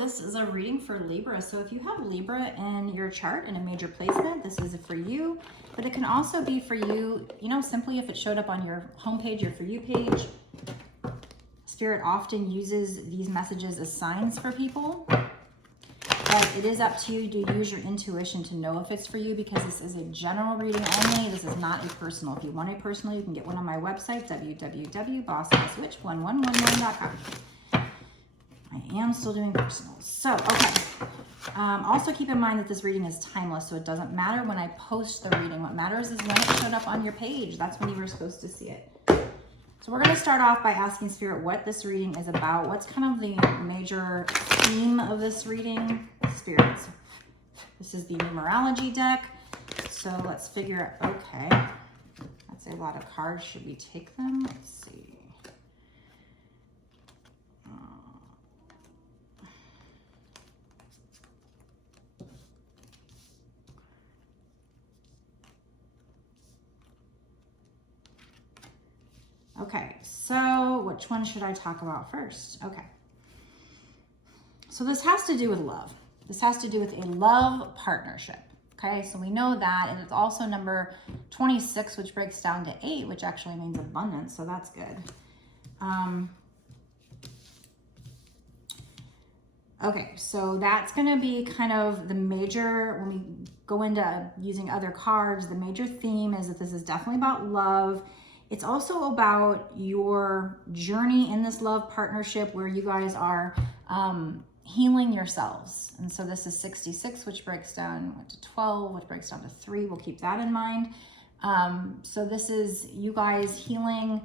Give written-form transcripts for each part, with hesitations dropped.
this is a reading for Libra. So if you have Libra in your chart in a major placement, this is for you. But it can also be for you, you know, simply if it showed up on your homepage or For You page. Spirit often uses these messages as signs for people. But it is up to you to use your intuition to know if it's for you, because this is a general reading only. This is not a personal. If you want a personal, you can get one on my website, www.bossmanswitch1111.com. I am still doing personals. So, okay. Also keep in mind that this reading is timeless, so it doesn't matter when I post the reading. What matters is when it showed up on your page. That's when you were supposed to see it. So we're going to start off by asking Spirit what this reading is about. What's kind of the major theme of this reading? Spirits. This is the numerology deck. So let's figure out, okay. That's a lot of cards. Should we take them? Let's see. Okay, so which one should I talk about first? Okay. So this has to do with love. This has to do with a love partnership. Okay, so we know that. And it's also number 26, which breaks down to 8, which actually means abundance. So that's good. Okay, so that's going to be kind of the major, when we go into using other cards, the major theme is that this is definitely about love. It's also about your journey in this love partnership where you guys are healing yourselves. And so this is 66, which breaks down to 12, which breaks down to 3. We'll keep that in mind. So this is you guys healing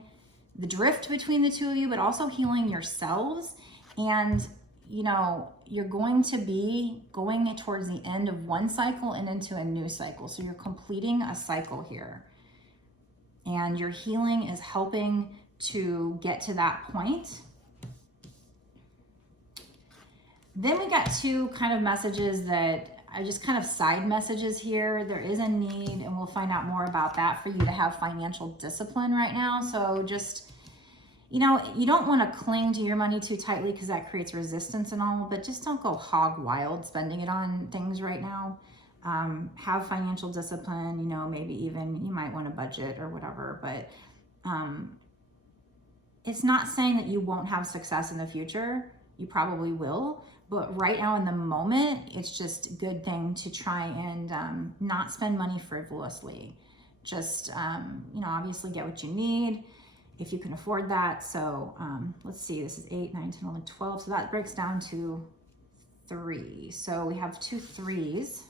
the drift between the two of you, but also healing yourselves. And, you know, you're going to be going towards the end of one cycle and into a new cycle. So you're completing a cycle here. And your healing is helping to get to that point. Then we got two kind of messages that are just kind of side messages here. There is a need, and we'll find out more about that, for you to have financial discipline right now. So just, you know, you don't want to cling to your money too tightly because that creates resistance and all, but just don't go hog wild spending it on things right now. Have financial discipline, you know, maybe even you might want a budget or whatever, but it's not saying that you won't have success in the future. You probably will, but right now in the moment, it's just a good thing to try and not spend money frivolously. Just, you know, obviously get what you need if you can afford that. So let's see, this is 8, 9, 10, 11, 12. So that breaks down to 3. So we have 2 3s.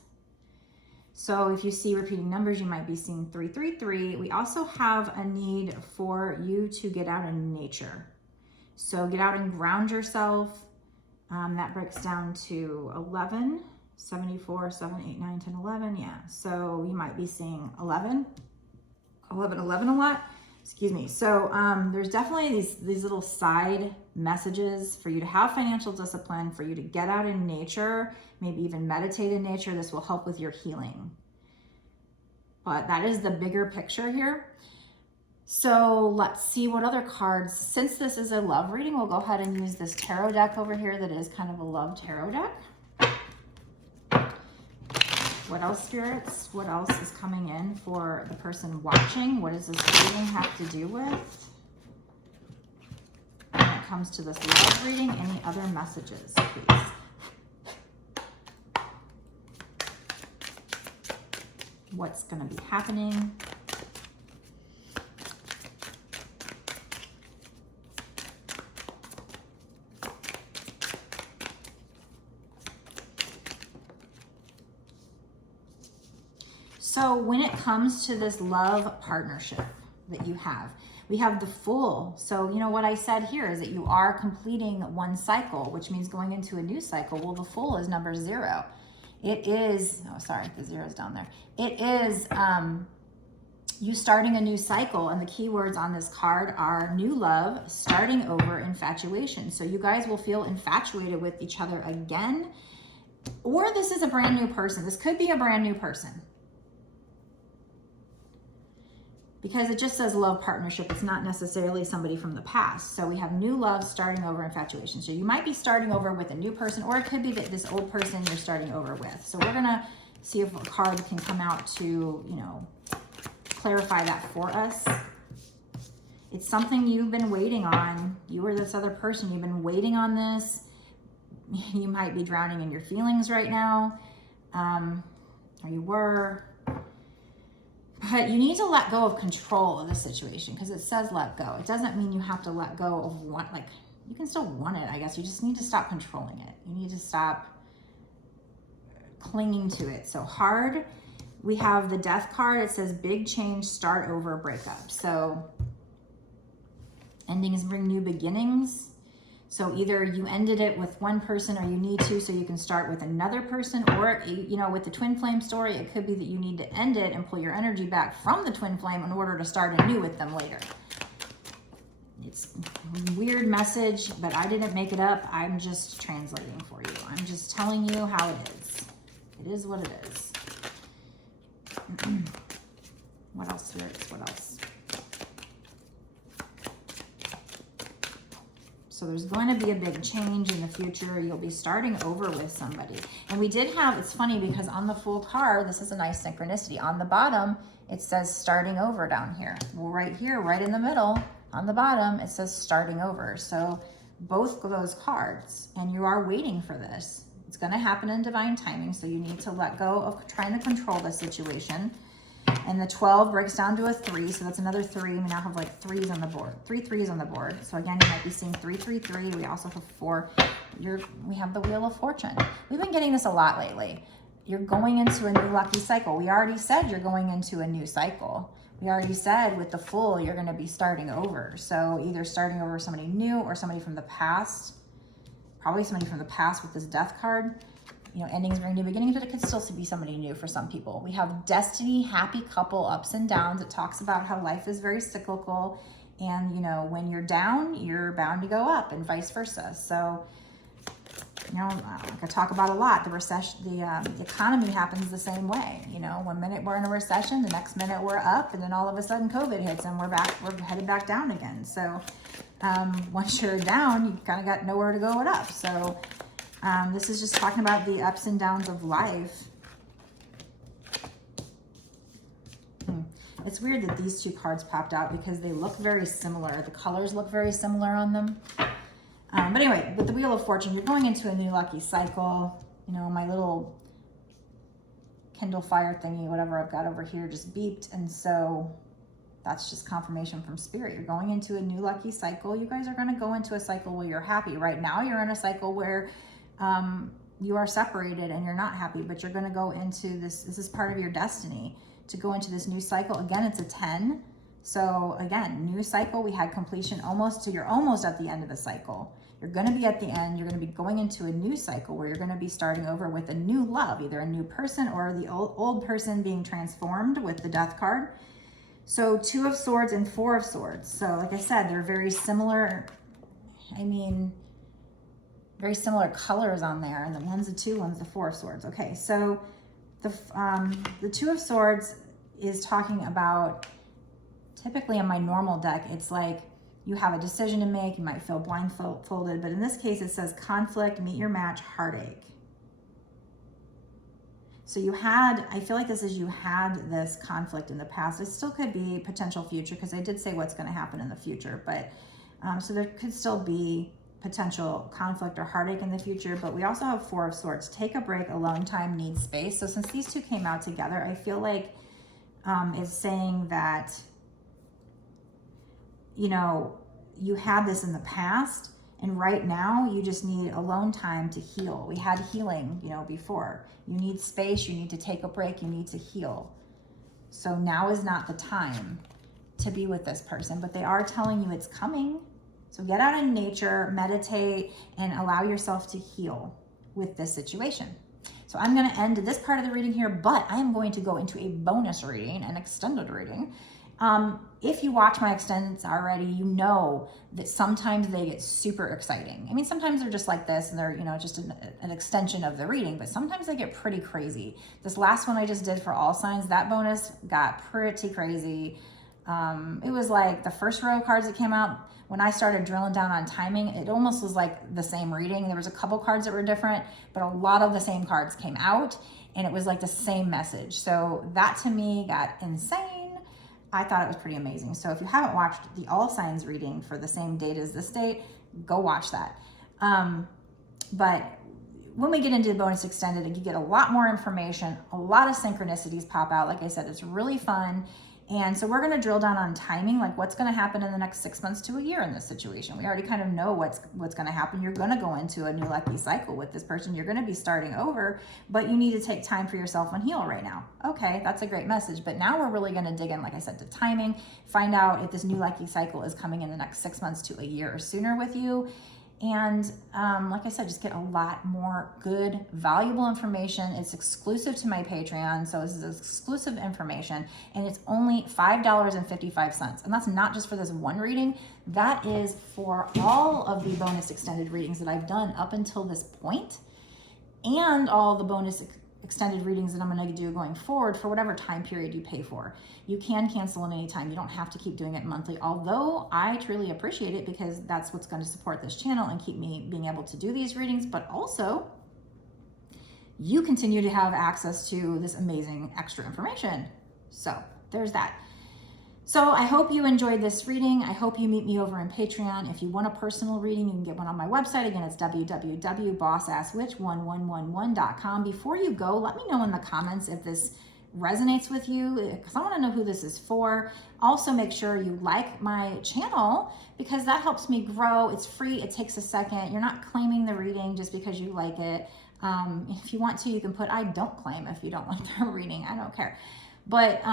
So if you see repeating numbers, you might be seeing 3, 3, 3. We also have a need for you to get out in nature. So get out and ground yourself. That breaks down to 11, 74, 7, 8, 9, 10, 11. Yeah, so you might be seeing 11 a lot. Excuse me. So there's definitely these little side messages for you to have financial discipline, for you to get out in nature, maybe even meditate in nature. This will help with your healing. But that is the bigger picture here. So let's see what other cards. Since this is a love reading, we'll go ahead and use this tarot deck over here that is kind of a love tarot deck. What else, spirits? What else is coming in for the person watching? What does this reading have to do with? When it comes to this love reading, any other messages, please? What's going to be happening? So when it comes to this love partnership that you have, we have the Fool. So, you know, what I said here is that you are completing one cycle, which means going into a new cycle. Well, the Fool is number 0. It is, oh, sorry, the 0 is down there. It is you starting a new cycle. And the keywords on this card are new love, starting over, infatuation. So you guys will feel infatuated with each other again. Or this is a brand new person. This could be a brand new person. because it just says love partnership. It's not necessarily somebody from the past. So we have new love, starting over, infatuation. So you might be starting over with a new person, or it could be that this old person you're starting over with. So we're gonna see if a card can come out to, you know, clarify that for us. It's something you've been waiting on. You or this other person, you've been waiting on this. You might be drowning in your feelings right now, or you were. But you need to let go of control of the situation, because it says let go. It doesn't mean you have to let go of what, like, you can still want it, I guess. You just need to stop controlling it. You need to stop clinging to it so hard. We have the Death card. It says big change, start over, breakup. So endings bring new beginnings. So either you ended it with one person, or you need to, so you can start with another person, or, you know, with the twin flame story, it could be that you need to end it and pull your energy back from the twin flame in order to start anew with them later. It's a weird message, but I didn't make it up. I'm just translating for you. I'm just telling you how it is. It is what it is. What else, spirits? What else? So there's going to be a big change in the future. You'll be starting over with somebody. And we did have, it's funny because on the full card, this is a nice synchronicity. On the bottom, it says starting over down here. Well, right here, right in the middle, on the bottom, it says starting over. So both of those cards, and you are waiting for this. It's going to happen in divine timing. So you need to let go of trying to control the situation. And the 12 breaks down to a 3, so that's another 3. We now have like 3s on the board, 3 3s on the board. So again, you might be seeing 3 3 3. We also have 4. We have the Wheel of Fortune. We've been getting this a lot lately. You're going into a new lucky cycle. We already said you're going into a new cycle. We already said with the Fool, you're going to be starting over. So either starting over with somebody new or somebody from the past. Probably somebody from the past with this Death card. You know, endings bring new beginnings, but it could still be somebody new for some people. We have Destiny, happy couple, ups and downs. It talks about how life is very cyclical, and, you know, when you're down, you're bound to go up, and vice versa. So, you know, like I talk about a lot, the recession, the economy happens the same way. You know, one minute we're in a recession, the next minute we're up, and then all of a sudden COVID hits and we're headed back down again. So once you're down, you kind of got nowhere to go but up. So this is just talking about the ups and downs of life. It's weird that these two cards popped out because they look very similar. The colors look very similar on them. But anyway, with the Wheel of Fortune, you're going into a new lucky cycle. You know, my little Kindle Fire thingy, whatever I've got over here, just beeped. And so that's just confirmation from Spirit. You're going into a new lucky cycle. You guys are going to go into a cycle where you're happy. Right now, you're in a cycle where you are separated and you're not happy, but you're going to go into this. This is part of your destiny to go into this new cycle. Again, it's a 10. So again, new cycle. We had completion almost to, you're almost at the end of the cycle. You're going to be at the end. You're going to be going into a new cycle where you're going to be starting over with a new love, either a new person or the old person being transformed with the Death card. So 2 of Swords and 4 of Swords. So like I said, they're very similar. I mean, very similar colors on there. And then one's the 2, one's the 4 of Swords. Okay, so the 2 of Swords is talking about, typically in my normal deck, it's like you have a decision to make. You might feel blindfolded, but in this case, it says conflict, meet your match, heartache. So you had, I feel like this is, you had this conflict in the past. It still could be potential future, because I did say what's going to happen in the future, but so there could still be potential conflict or heartache in the future. But we also have 4 of Swords, take a break, alone time, need space. So since these two came out together, I feel like it's saying that, you know, you had this in the past, and right now you just need alone time to heal. We had healing, you know, before. You need space, you need to take a break, you need to heal. So now is not the time to be with this person, but they are telling you it's coming. So get out in nature, meditate, and allow yourself to heal with this situation. So I'm going to end this part of the reading here, but I am going to go into a bonus reading, an extended reading. If you watch my extendeds already, you know that sometimes they get super exciting. I mean, sometimes they're just like this and they're, you know, just an extension of the reading, but sometimes they get pretty crazy. This last one I just did for all signs, that bonus got pretty crazy. It was like the first row of cards that came out, when I started drilling down on timing, it almost was like the same reading. There was a couple cards that were different, but a lot of the same cards came out, and it was like the same message. So that to me got insane. I thought it was pretty amazing. So if you haven't watched the all signs reading for the same date as this date, go watch that. But when we get into the bonus extended, you get a lot more information, a lot of synchronicities pop out. Like I said, it's really fun. And so we're going to drill down on timing, like what's going to happen in the next 6 months to a year in this situation. We already kind of know what's going to happen. You're going to go into a new lucky cycle with this person. You're going to be starting over, but you need to take time for yourself and heal right now. Okay, that's a great message. But now we're really going to dig in, like I said, to timing, find out if this new lucky cycle is coming in the next 6 months to a year or sooner with you. And like I said, just get a lot more good, valuable information. It's exclusive to my Patreon, so this is exclusive information, and it's only $5.55. And that's not just for this one reading. That is for all of the bonus extended readings that I've done up until this point, and all the bonus extended readings that I'm going to do going forward for whatever time period you pay for. You can cancel at any time. You don't have to keep doing it monthly, although I truly appreciate it because that's what's going to support this channel and keep me being able to do these readings. But also, you continue to have access to this amazing extra information. So there's that. So I hope you enjoyed this reading. I hope you meet me over in Patreon. If you want a personal reading, you can get one on my website. Again, it's www.bossasswitch1111.com. Before you go, let me know in the comments if this resonates with you, because I want to know who this is for. Also, make sure you like my channel because that helps me grow. It's free. It takes a second. You're not claiming the reading just because you like it. If you want to, you can put I don't claim if you don't like the reading. I don't care. But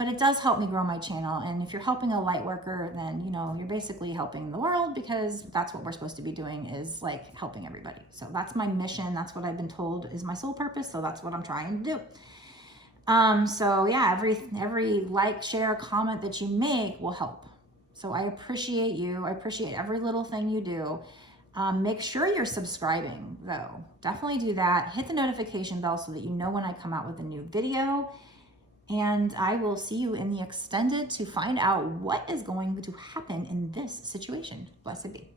it does help me grow my channel. And if you're helping a light worker, then, you know, you're basically helping the world, because that's what we're supposed to be doing, is like helping everybody. So that's my mission. That's what I've been told is my sole purpose. So that's what I'm trying to do. So yeah, every like, share, comment that you make will help. So I appreciate you. I appreciate every little thing you do. Make sure you're subscribing though. Definitely do that. Hit the notification bell so that you know when I come out with a new video. And I will see you in the extended to find out what is going to happen in this situation. Blessed be.